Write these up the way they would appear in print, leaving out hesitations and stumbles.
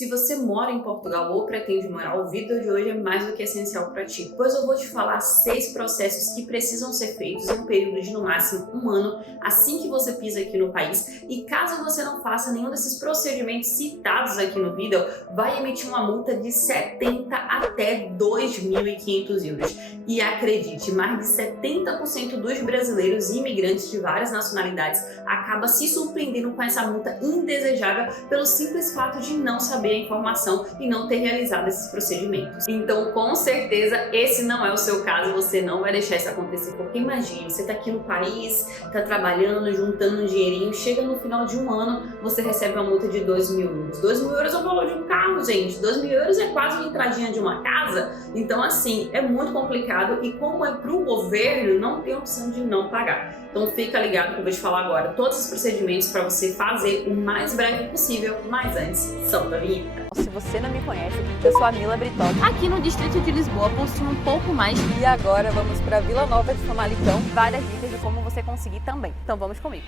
Se você mora em Portugal ou pretende morar, o vídeo de hoje é mais do que essencial para ti, pois eu vou te falar 6 processos que precisam ser feitos em um período de no máximo um ano, assim que você pisa aqui no país, e caso você não faça nenhum desses procedimentos citados aqui no vídeo, vai emitir uma multa de 70 até 2.500 euros. E acredite, mais de 70% dos brasileiros e imigrantes de várias nacionalidades acaba se surpreendendo com essa multa indesejável pelo simples fato de não saber a informação e não ter realizado esses procedimentos. Então, com certeza, esse não é o seu caso, você não vai deixar isso acontecer, porque imagine, você tá aqui no país, tá trabalhando, juntando um dinheirinho, chega no final de um ano, você recebe uma multa de 2.000 euros. 2.000 euros é o valor de um carro, gente. 2.000 euros é quase uma entradinha de uma casa. Então, assim, é muito complicado e como é pro governo, não tem opção de não pagar. Então, fica ligado que eu vou te falar agora todos os procedimentos para você fazer o mais breve possível, mas antes, solta a vinheta. Se você não me conhece, eu sou a Mila Britotti. Aqui no distrito de Lisboa, possui um pouco mais. E agora vamos para Vila Nova de Famalicão. Várias dicas de como você conseguir também. Então vamos comigo.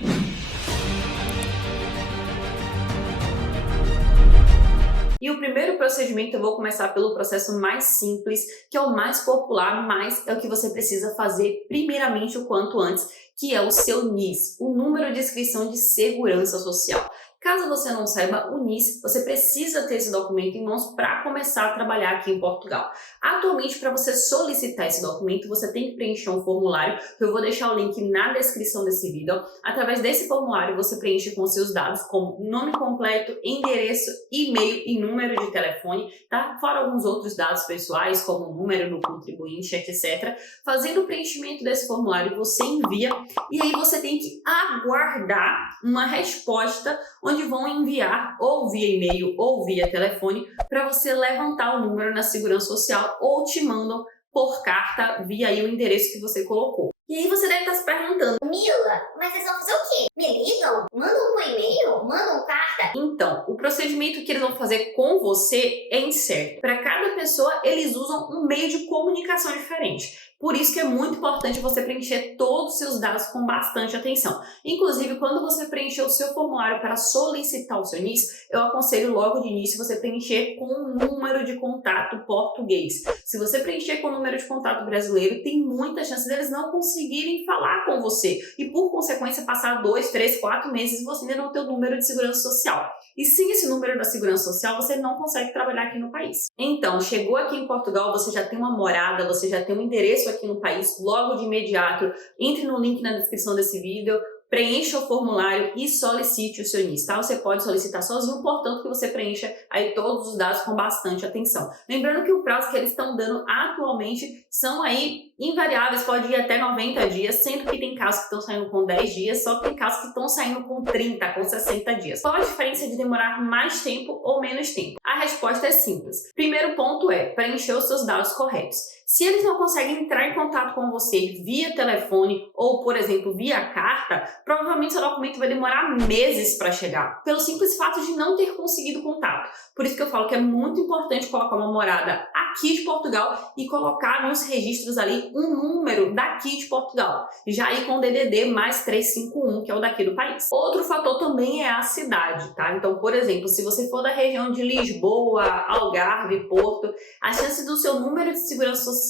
E o primeiro procedimento, eu vou começar pelo processo mais simples, que é o mais popular, mas é o que você precisa fazer primeiramente o quanto antes, que é o seu NIS, o número de inscrição de segurança social. Caso você não saiba, o NIS, você precisa ter esse documento em mãos para começar a trabalhar aqui em Portugal. Atualmente, para você solicitar esse documento, você tem que preencher um formulário, que eu vou deixar o link na descrição desse vídeo. Através desse formulário, você preenche com os seus dados, como nome completo, endereço, e-mail e número de telefone, tá? Fora alguns outros dados pessoais, como o número do contribuinte, etc. Fazendo o preenchimento desse formulário, você envia, e aí você tem que aguardar uma resposta onde vão enviar ou via e-mail ou via telefone para você levantar o número na segurança social ou te mandam por carta via aí o endereço que você colocou. E aí você deve estar se perguntando, Mila, mas vocês vão fazer o quê? Me ligam? Mandam um e-mail? Mandam carta? então, o procedimento que eles vão fazer com você é incerto. Para cada pessoa, eles usam um meio de comunicação diferente. Por isso que é muito importante você preencher todos os seus dados com bastante atenção. Inclusive, quando você preencher o seu formulário para solicitar o seu NIS, eu aconselho logo de início você preencher com um número de contato português. Se você preencher com o número de contato brasileiro, tem muita chance deles não conseguirem falar com você e, por consequência, passar 2, 3, 4 meses e você ainda não ter o número de segurança social. E sem esse número da segurança social, você não consegue trabalhar aqui no país. Então, chegou aqui em Portugal, você já tem uma morada, você já tem um endereço aqui no país, logo de imediato, entre no link na descrição desse vídeo, preencha o formulário e solicite o seu NIS, tá? Você pode solicitar sozinho, portanto que você preencha aí todos os dados com bastante atenção. Lembrando que o prazo que eles estão dando atualmente são aí invariáveis, pode ir até 90 dias, sendo que tem casos que estão saindo com 10 dias, só que tem casos que estão saindo com 30, com 60 dias. Qual a diferença de demorar mais tempo ou menos tempo? A resposta é simples. Primeiro ponto é preencher os seus dados corretos. Se eles não conseguem entrar em contato com você via telefone ou, por exemplo, via carta, provavelmente seu documento vai demorar meses para chegar, pelo simples fato de não ter conseguido contato. Por isso que eu falo que é muito importante colocar uma morada aqui de Portugal e colocar nos registros ali um número daqui de Portugal, já aí com o DDD mais 351, que é o daqui do país. Outro fator também é a cidade, tá? Então, por exemplo, se você for da região de Lisboa, Algarve, Porto, a chance do seu número de segurança social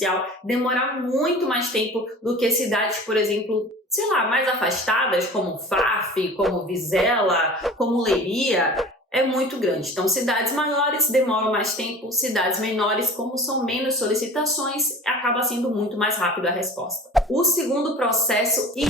demorar muito mais tempo do que cidades, por exemplo, sei lá, mais afastadas, como Faf, como Vizela, como Leiria, é muito grande. Então, cidades maiores demoram mais tempo, cidades menores, como são menos solicitações, acaba sendo muito mais rápido a resposta. O segundo processo e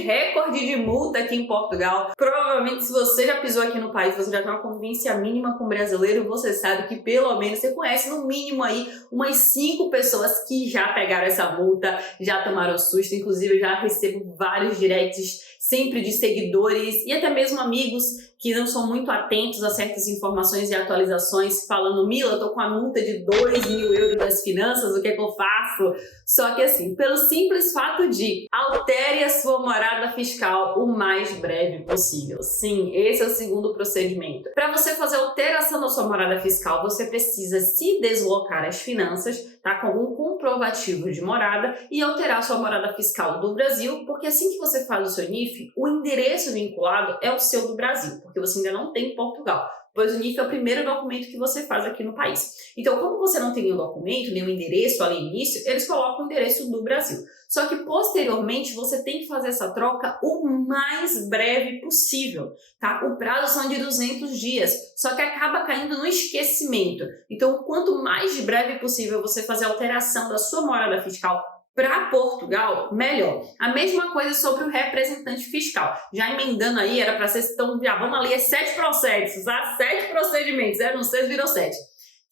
recorde de multa aqui em Portugal. Provavelmente, se você já pisou aqui no país, você já tem uma convivência mínima com o brasileiro, você sabe que pelo menos você conhece no mínimo aí umas 5 pessoas que já pegaram essa multa, já tomaram susto. Inclusive, eu já recebo vários directs sempre de seguidores e até mesmo amigos que não são muito atentos a certas informações e atualizações, falando, Mila, eu tô com a multa de 2.000 euros das finanças, o que é que eu faço? passo. Só que assim, pelo simples fato de altere a sua morada fiscal o mais breve possível. Sim, esse é o segundo procedimento. Para você fazer a alteração da sua morada fiscal, você precisa se deslocar as finanças, tá, com algum comprovativo de morada e alterar a sua morada fiscal do Brasil, porque assim que você faz o seu NIF, o endereço vinculado é o seu do Brasil, porque você ainda não tem Portugal, pois o NIF é o primeiro documento que você faz aqui no país. Então, como você não tem nenhum documento, nenhum endereço ali no início, eles colocam o endereço do Brasil. Só que, posteriormente, você tem que fazer essa troca o mais breve possível, tá? O prazo são de 200 dias, só que acaba caindo no esquecimento. Então, quanto mais de breve possível você fazer a alteração da sua morada fiscal para Portugal, melhor. A mesma coisa sobre o representante fiscal. Já emendando aí, era para ser, então, já vamos ali, 7 processos, tá? 7 procedimentos, 0 no 6 virou 7.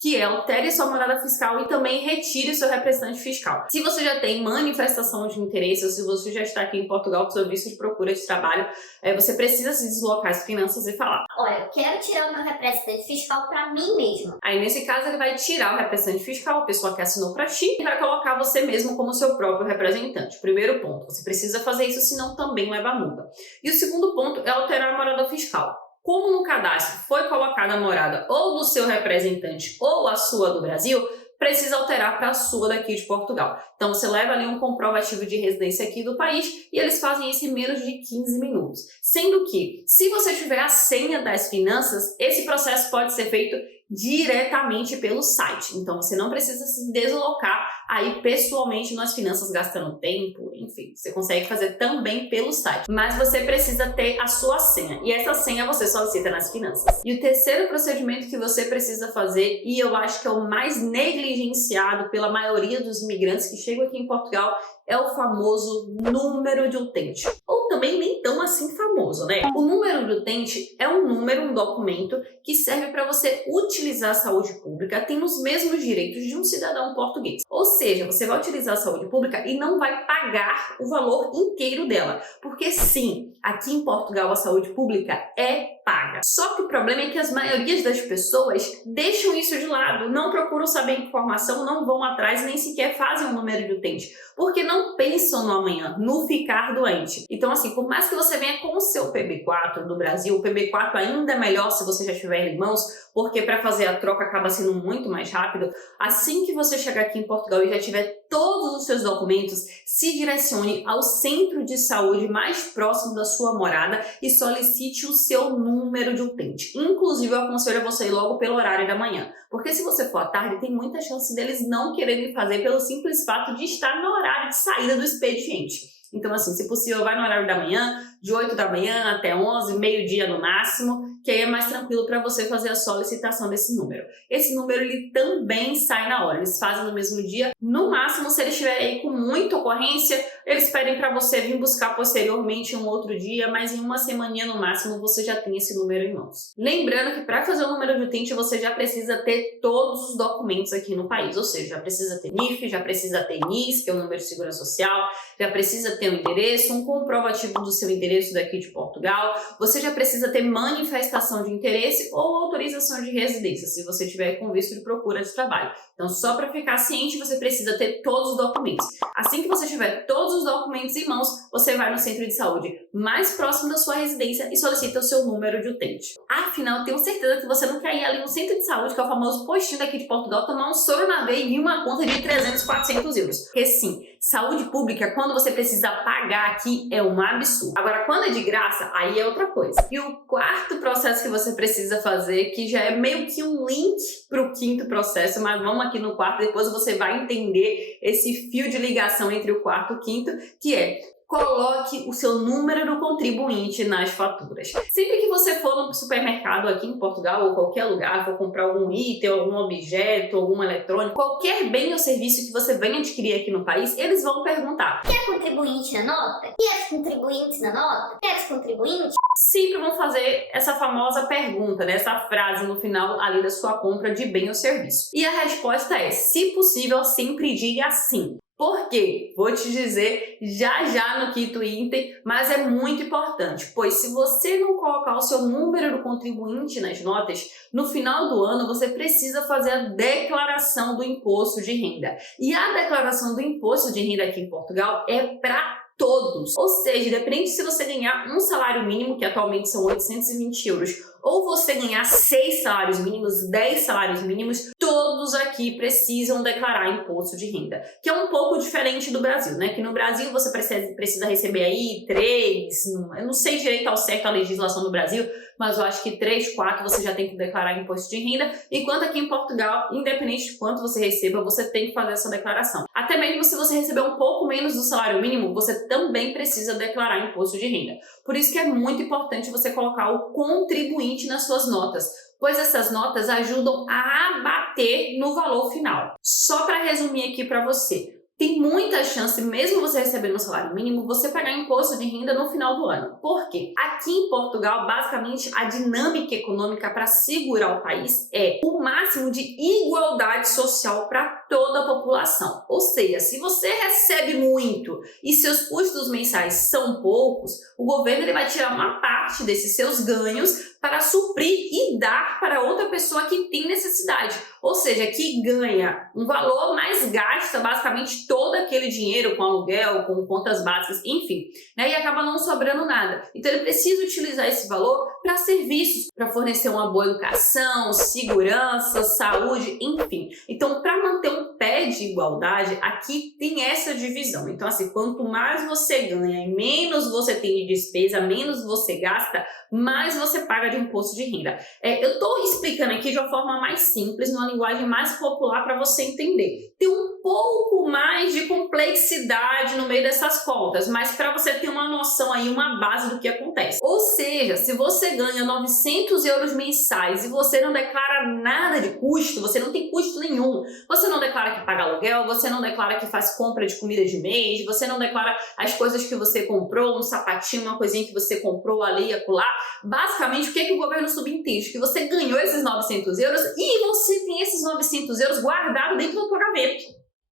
Que é altere sua morada fiscal e também retire seu representante fiscal. Se você já tem manifestação de interesse ou se você já está aqui em Portugal com seu visto de procura de trabalho, você precisa se deslocar as finanças e falar: olha, eu quero tirar o meu representante fiscal para mim mesmo. Aí, nesse caso, ele vai tirar o representante fiscal, a pessoa que assinou para ti, e vai colocar você mesmo como seu próprio representante. Primeiro ponto, você precisa fazer isso, senão também leva multa. E o segundo ponto é alterar a morada fiscal. Como no cadastro foi colocada a morada ou do seu representante ou a sua do Brasil, precisa alterar para a sua daqui de Portugal. Então você leva ali um comprovativo de residência aqui do país e eles fazem isso em menos de 15 minutos. Sendo que, se você tiver a senha das finanças, esse processo pode ser feito diretamente pelo site. Então você não precisa se deslocar aí pessoalmente nas finanças gastando tempo, enfim, você consegue fazer também pelo site. Mas você precisa ter a sua senha e essa senha você solicita nas finanças. E o terceiro procedimento que você precisa fazer, e eu acho que é o mais negligenciado pela maioria dos imigrantes que chegam aqui em Portugal, é o famoso número de utente. Ou também nem tão assim famoso, né? O número de utente é um número, um documento que serve para você utilizar a saúde pública, tem os mesmos direitos de um cidadão português. Ou seja, você vai utilizar a saúde pública e não vai pagar o valor inteiro dela. Porque sim, aqui em Portugal a saúde pública é paga. Só que o problema é que as maiorias das pessoas deixam isso de lado, não procuram saber informação, não vão atrás, nem sequer fazem um número de utente, porque não pensam no amanhã, no ficar doente. Então assim, por mais que você venha com o seu PB4 do Brasil, o PB4 ainda é melhor se você já tiver em mãos, porque para fazer a troca acaba sendo muito mais rápido. Assim que você chegar aqui em Portugal e já tiver todos os seus documentos, se direcione ao centro de saúde mais próximo da sua morada e solicite o seu número de utente. Inclusive, eu aconselho você ir logo pelo horário da manhã, porque se você for à tarde, tem muita chance deles não quererem fazer pelo simples fato de estar no horário de saída do expediente. Então, assim, se possível, vai no horário da manhã, de 8 da manhã até 11, meio-dia no máximo, que aí é mais tranquilo para você fazer a solicitação desse número. Esse número, ele também sai na hora, eles fazem no mesmo dia. No máximo, se eles estiverem aí com muita ocorrência, eles pedem para você vir buscar posteriormente um outro dia, mas em uma semaninha no máximo você já tem esse número em mãos. Lembrando que para fazer o número de utente, você já precisa ter todos os documentos aqui no país, ou seja, já precisa ter NIF, já precisa ter NIS, que é o número de segurança social, já precisa ter um endereço, um comprovativo do seu endereço daqui de Portugal, você já precisa ter manifestação de interesse ou autorização de residência, se você tiver com visto de procura de trabalho. Então, só para ficar ciente, você precisa ter todos os documentos. Assim que você tiver todos os documentos em mãos, você vai no centro de saúde mais próximo da sua residência e solicita o seu número de utente. Afinal, tenho certeza que você não quer ir ali no centro de saúde, que é o famoso postinho daqui de Portugal, tomar um soro na veia e vir uma conta de 300, 400 euros. Porque sim, saúde pública, quando você precisa pagar aqui, é um absurdo. Agora, quando é de graça, aí é outra coisa. E o quarto processo que você precisa fazer, que já é meio que um link para o quinto processo, mas vamos aqui no quarto, depois você vai entender esse fio de ligação entre o quarto e o quinto, que é: coloque o seu número do contribuinte nas faturas. Sempre que você for no supermercado aqui em Portugal ou qualquer lugar, for comprar algum item, algum objeto, algum eletrônico, qualquer bem ou serviço que você venha adquirir aqui no país, eles vão perguntar: quer contribuinte na nota? Quer contribuinte na nota? Quer contribuinte? Sempre vão fazer essa famosa pergunta, né? Essa frase no final ali da sua compra de bem ou serviço. E a resposta é: se possível, sempre diga sim. Por quê? Vou te dizer já no quinto item, mas é muito importante, pois se você não colocar o seu número do contribuinte nas notas, no final do ano você precisa fazer a declaração do imposto de renda. E a declaração do imposto de renda aqui em Portugal é para todos. Ou seja, depende se você ganhar um salário mínimo, que atualmente são 820 euros, ou você ganhar 6 salários mínimos, 10 salários mínimos, todos aqui precisam declarar imposto de renda, que é um pouco diferente do Brasil, né? Que no Brasil você precisa receber aí 3, eu não sei direito ao certo a legislação do Brasil, mas eu acho que 3, 4 você já tem que declarar imposto de renda, enquanto aqui em Portugal, independente de quanto você receba, você tem que fazer essa declaração. Até mesmo se você receber um pouco menos do salário mínimo, você também precisa declarar imposto de renda. Por isso que é muito importante você colocar o contribuinte nas suas notas, pois essas notas ajudam a abater no valor final. Só para resumir aqui para você, tem muita chance, mesmo você recebendo um salário mínimo, você pagar imposto de renda no final do ano. Por quê? Aqui em Portugal, basicamente, a dinâmica econômica para segurar o país é o máximo de igualdade social para toda a população. Ou seja, se você recebe muito e seus custos mensais são poucos, o governo ele vai tirar uma parte desses seus ganhos para suprir e dar para outra pessoa que tem necessidade. Ou seja, que ganha um valor, mas gasta basicamente todo aquele dinheiro com aluguel, com contas básicas, enfim, né? E acaba não sobrando nada. Então ele precisa utilizar esse valor para serviços, para fornecer uma boa educação, segurança, saúde, enfim. Então, para manter um pé de igualdade, aqui tem essa divisão. Então, assim, quanto mais você ganha e menos você tem de despesa, menos você gasta, mais você paga de imposto de renda. Eu estou explicando aqui de uma forma mais simples, numa linguagem mais popular para você entender. Tem um pouco mais de complexidade no meio dessas contas, mas para você ter uma noção aí, uma base do que acontece. Ou seja, se você ganha 900 euros mensais e você não declara nada de custo, você não tem custo nenhum, você não declara que paga aluguel, você não declara que faz compra de comida de mês, você não declara as coisas que você comprou, um sapatinho, uma coisinha que você comprou ali e acolá. Basicamente, o que o governo subentende? Que você ganhou esses 900 euros e você tem esses 900 euros guardados dentro da tua gaveta,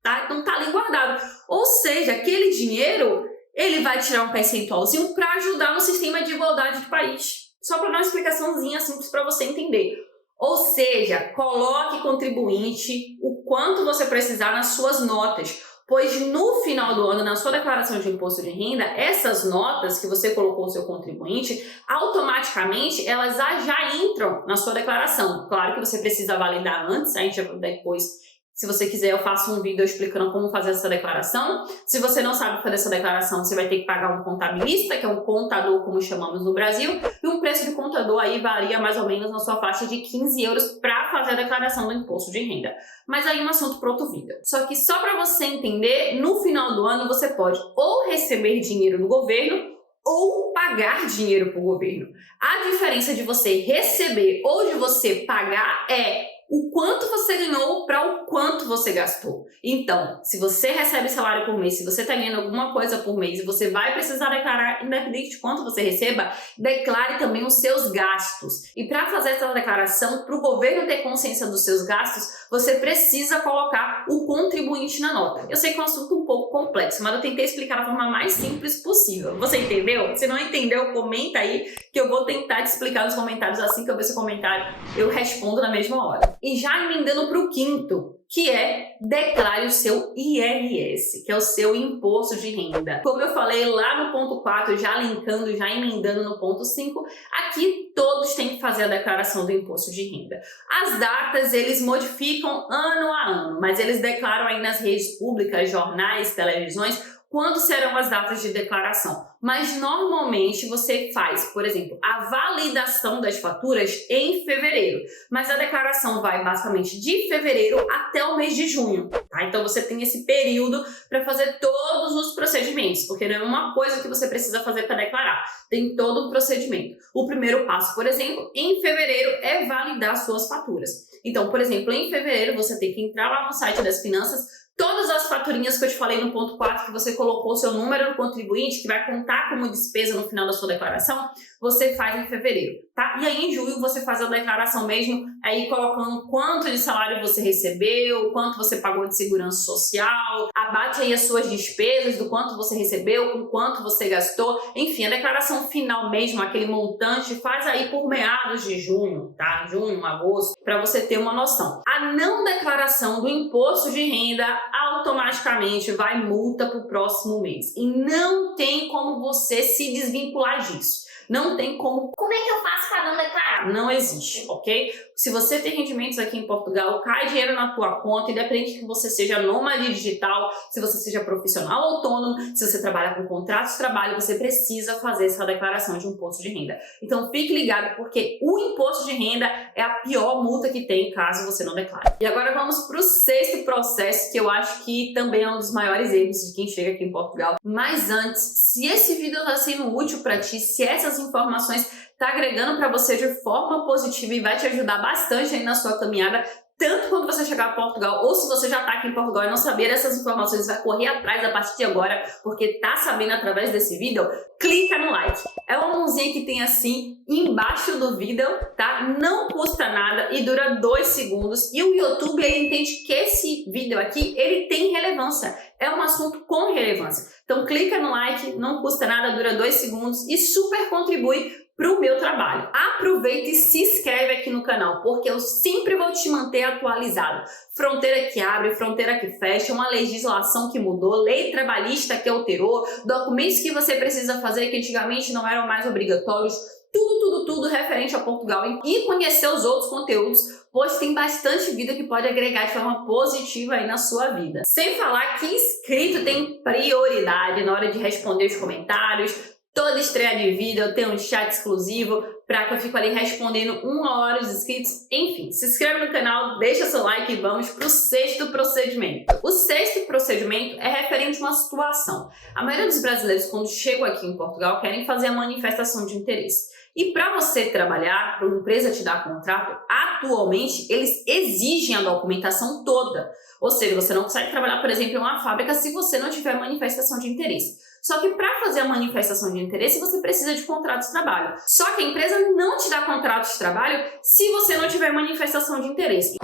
tá? Então tá ali guardado. Ou seja, aquele dinheiro, ele vai tirar um percentualzinho para ajudar no sistema de igualdade do país. Só para dar uma explicaçãozinha simples para você entender. Ou seja, coloque contribuinte o quanto você precisar nas suas notas, pois no final do ano, na sua declaração de imposto de renda, essas notas que você colocou o seu contribuinte, automaticamente elas já entram na sua declaração. Claro que você precisa validar antes, a gente depois, se você quiser, eu faço um vídeo explicando como fazer essa declaração. Se você não sabe fazer essa declaração, você vai ter que pagar um contabilista, que é um contador, como chamamos no Brasil, e um preço de contador aí varia mais ou menos na sua faixa de 15 euros para fazer a declaração do imposto de renda. Mas aí é um assunto para outro vídeo. Só que só para você entender, no final do ano você pode ou receber dinheiro do governo ou pagar dinheiro para o governo. A diferença de você receber ou de você pagar é o quanto você ganhou para o quanto você gastou. Então, se você recebe salário por mês, se você está ganhando alguma coisa por mês e você vai precisar declarar, independente de quanto você receba, declare também os seus gastos. E para fazer essa declaração, para o governo ter consciência dos seus gastos, você precisa colocar o contribuinte na nota. Eu sei que é um assunto um pouco complexo, mas eu tentei explicar da forma mais simples possível. Você entendeu? Se não entendeu, comenta aí que eu vou tentar te explicar nos comentários. Assim que eu ver seu comentário, eu respondo na mesma hora. E já emendando para o quinto, que é declare o seu IRS, que é o seu imposto de renda. Como eu falei lá no ponto 4, já linkando, já emendando no ponto 5, aqui todos têm que fazer a declaração do imposto de renda. As datas eles modificam ano a ano, mas eles declaram aí nas redes públicas, jornais, televisões, quando serão as datas de declaração. Mas normalmente você faz, por exemplo, a validação das faturas em fevereiro, mas a declaração vai basicamente de fevereiro até o mês de junho, tá? Então você tem esse período para fazer todos os procedimentos, porque não é uma coisa que você precisa fazer para declarar, tem todo um procedimento. O primeiro passo, por exemplo, em fevereiro é validar suas faturas. Então, por exemplo, em fevereiro você tem que entrar lá no site das finanças, todas as faturinhas que eu te falei no ponto 4, que você colocou o seu número do contribuinte, que vai contar como despesa no final da sua declaração, você faz em fevereiro, tá? E aí em julho você faz a declaração mesmo, aí colocando quanto de salário você recebeu, quanto você pagou de segurança social, abate aí as suas despesas, do quanto você recebeu, com quanto você gastou, enfim, a declaração final mesmo, aquele montante, faz aí por meados de junho, tá? Junho, agosto, para você ter uma noção. A não declaração do imposto de renda automaticamente vai multa para o próximo mês. E não tem como você se desvincular disso. Não tem como. Como é que eu faço para não declarar? Não existe, ok? Se você tem rendimentos aqui em Portugal, cai dinheiro na tua conta, independente que você seja nômade digital, se você seja profissional autônomo, se você trabalha com contratos de trabalho, você precisa fazer essa declaração de imposto de renda. Então fique ligado, porque o imposto de renda é a pior multa que tem caso você não declare. E agora vamos para o 6º processo, que eu acho que também é um dos maiores erros de quem chega aqui em Portugal. Mas antes, se esse vídeo está sendo útil para ti, se essas informações tá agregando para você de forma positiva e vai te ajudar bastante aí na sua caminhada, tanto quando você chegar a Portugal, ou se você já tá aqui em Portugal e não saber essas informações, vai correr atrás a partir de agora, porque tá sabendo através desse vídeo, clica no like. É uma mãozinha que tem assim embaixo do vídeo, tá? Não custa nada e dura 2 segundos. E o YouTube, ele entende que esse vídeo aqui, ele tem relevância. É um assunto com relevância. Então clica no like, não custa nada, dura 2 segundos e super contribui para o meu trabalho. Aproveita e se inscreve aqui no canal, porque eu sempre vou te manter atualizado. Fronteira que abre, fronteira que fecha, uma legislação que mudou, lei trabalhista que alterou, documentos que você precisa fazer que antigamente não eram mais obrigatórios, tudo referente a Portugal e conhecer os outros conteúdos, pois tem bastante vídeo que pode agregar de forma positiva aí na sua vida. Sem falar que inscrito tem prioridade na hora de responder os comentários. Toda estreia de vídeo eu tenho um chat exclusivo para que eu fico ali respondendo 1 hora os inscritos. Enfim, se inscreve no canal, deixa seu like e vamos para o 6º procedimento. O 6º procedimento é referente a uma situação. A maioria dos brasileiros, quando chegam aqui em Portugal, querem fazer a manifestação de interesse. E para você trabalhar, para uma empresa te dar contrato, atualmente eles exigem a documentação toda. Ou seja, você não consegue trabalhar, por exemplo, em uma fábrica se você não tiver manifestação de interesse. Só que para fazer a manifestação de interesse, você precisa de contrato de trabalho. Só que a empresa não te dá contrato de trabalho se você não tiver manifestação de interesse.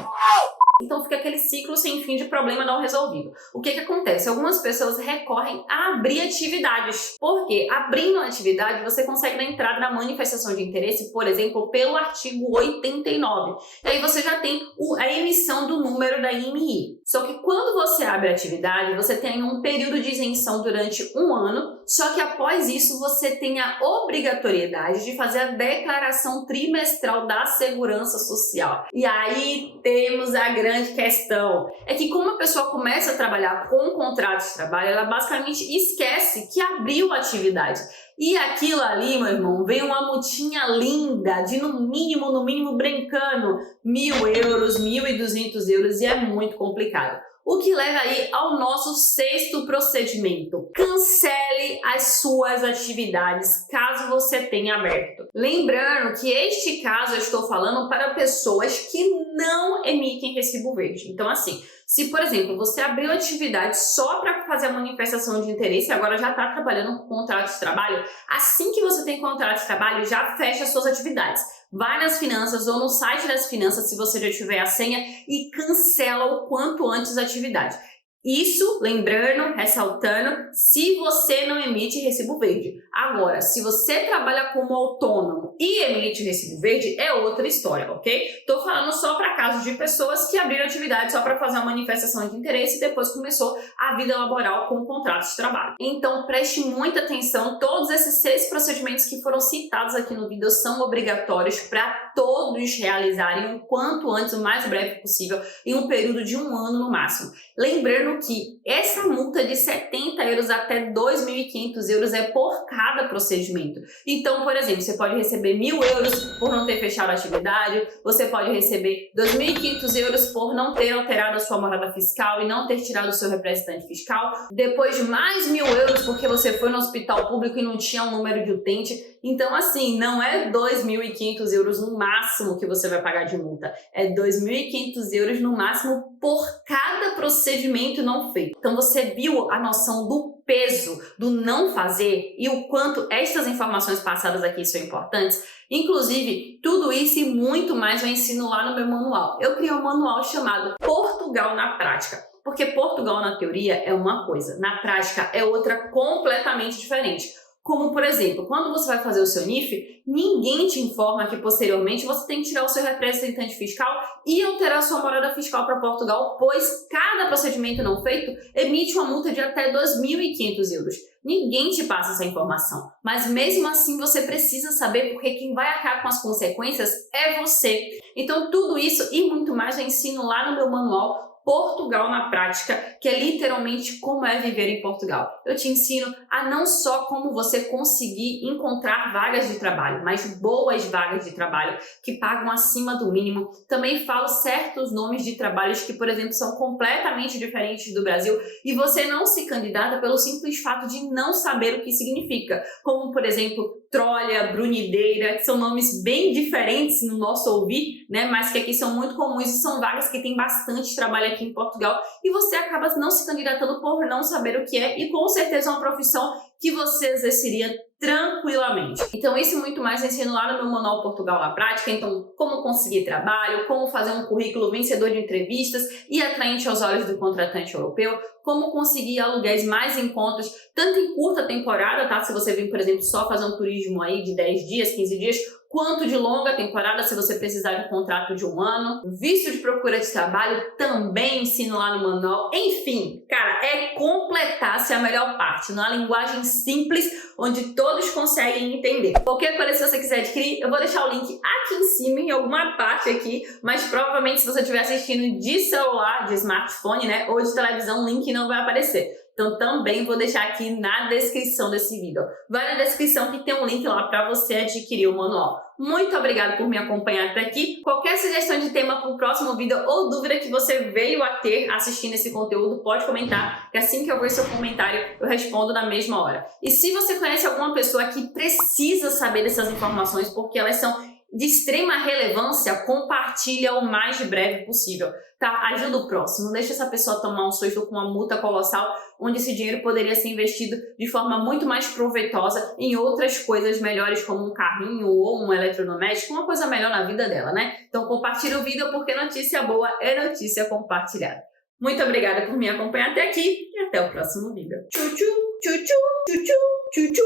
Então fica aquele ciclo sem fim de problema não resolvido. O que acontece? Algumas pessoas recorrem a abrir atividades. Porque abrindo a atividade, você consegue dar entrada na manifestação de interesse, por exemplo, pelo artigo 89. E aí você já tem a emissão do número da IMI. Só que quando você abre a atividade, você tem um período de isenção durante 1 ano, só que após isso você tem a obrigatoriedade de fazer a declaração trimestral da Segurança Social. E aí temos a grande questão. É que como a pessoa começa a trabalhar com um contrato de trabalho, ela basicamente esquece que abriu a atividade. E aquilo ali, meu irmão, vem uma multinha linda de no mínimo brincando, 1.000 euros, 1.200 euros e é muito complicado. O que leva aí ao nosso 6º procedimento. Cancele as suas atividades caso você tenha aberto. Lembrando que este caso eu estou falando para pessoas que não emitem recibo verde. Então assim, se por exemplo você abriu atividade só para fazer a manifestação de interesse e agora já está trabalhando com contrato de trabalho, assim que você tem contrato de trabalho já fecha as suas atividades. Vai nas finanças ou no site das finanças, se você já tiver a senha, e cancela o quanto antes a atividade. Isso, lembrando, ressaltando, se você não emite recibo verde. Agora, se você trabalha como autônomo e emite recibo verde, é outra história, ok? Tô falando só para casos de pessoas que abriram atividade só para fazer uma manifestação de interesse e depois começou a vida laboral com contratos de trabalho. Então, preste muita atenção, todos esses 6 procedimentos que foram citados aqui no vídeo são obrigatórios para todos realizarem o quanto antes, o mais breve possível, em um período de 1 ano no máximo. Lembrando que essa multa de 70 euros até 2.500 euros é por cada procedimento. Então, por exemplo, você pode receber 1.000 euros por não ter fechado a atividade, você pode receber 2.500 euros por não ter alterado a sua morada fiscal e não ter tirado o seu representante fiscal, depois de mais 1.000 euros porque você foi no hospital público e não tinha um número de utente. Então, assim, não é 2.500 euros no máximo que você vai pagar de multa, é 2.500 euros no máximo por cada procedimento não feito. Então, você viu a noção do peso do não fazer e o quanto estas informações passadas aqui são importantes? Inclusive, tudo isso e muito mais eu ensino lá no meu manual. Eu criei um manual chamado Portugal na Prática. Porque Portugal, na teoria, é uma coisa, na prática é outra completamente diferente. Como, por exemplo, quando você vai fazer o seu NIF, ninguém te informa que posteriormente você tem que tirar o seu representante fiscal e alterar sua morada fiscal para Portugal, pois cada procedimento não feito emite uma multa de até 2.500 euros. Ninguém te passa essa informação, mas mesmo assim você precisa saber, porque quem vai arcar com as consequências é você. Então tudo isso e muito mais eu ensino lá no meu manual Portugal na Prática, que é literalmente como é viver em Portugal. Eu te ensino a não só como você conseguir encontrar vagas de trabalho, mas boas vagas de trabalho que pagam acima do mínimo. Também falo certos nomes de trabalhos que, por exemplo, são completamente diferentes do Brasil e você não se candidata pelo simples fato de não saber o que significa, como, por exemplo, trolha, brunideira, que são nomes bem diferentes no nosso ouvir, né? Mas que aqui são muito comuns e são vagas que tem bastante trabalho aqui em Portugal e você acaba não se candidatando por não saber o que é e com certeza é uma profissão que você exerceria tranquilamente. Então isso e muito mais eu ensino lá no meu manual Portugal na Prática. Então como conseguir trabalho, como fazer um currículo vencedor de entrevistas e atraente aos olhos do contratante europeu, como conseguir aluguéis mais em contas, tanto em curta temporada, tá? Se você vem, por exemplo, só fazer um turismo aí de 10 dias, 15 dias, quanto de longa temporada, se você precisar de um contrato de 1 ano. Visto de procura de trabalho, também ensino lá no manual. Enfim, cara, é completar-se a melhor parte, numa linguagem simples, onde todos conseguem entender. Qualquer coisa, se você quiser adquirir, eu vou deixar o link aqui em cima, em alguma parte aqui, mas provavelmente se você estiver assistindo de celular, de smartphone, né, ou de televisão, o link não vai aparecer. Então também vou deixar aqui na descrição desse vídeo. Vai na descrição que tem um link lá para você adquirir o manual. Muito obrigada por me acompanhar até aqui. Qualquer sugestão de tema para o próximo vídeo ou dúvida que você veio a ter assistindo esse conteúdo, pode comentar, que assim que eu ver seu comentário, eu respondo na mesma hora. E se você conhece alguma pessoa que precisa saber dessas informações, porque elas são de extrema relevância, compartilha o mais de breve possível, tá? Ajuda o próximo, não deixa essa pessoa tomar um susto com uma multa colossal, onde esse dinheiro poderia ser investido de forma muito mais proveitosa em outras coisas melhores, como um carrinho ou um eletrodoméstico, uma coisa melhor na vida dela, né? Então compartilha o vídeo, porque notícia boa é notícia compartilhada. Muito obrigada por me acompanhar até aqui e até o próximo vídeo. Tchau, tchau, tchau, tchau, tchau, tchau.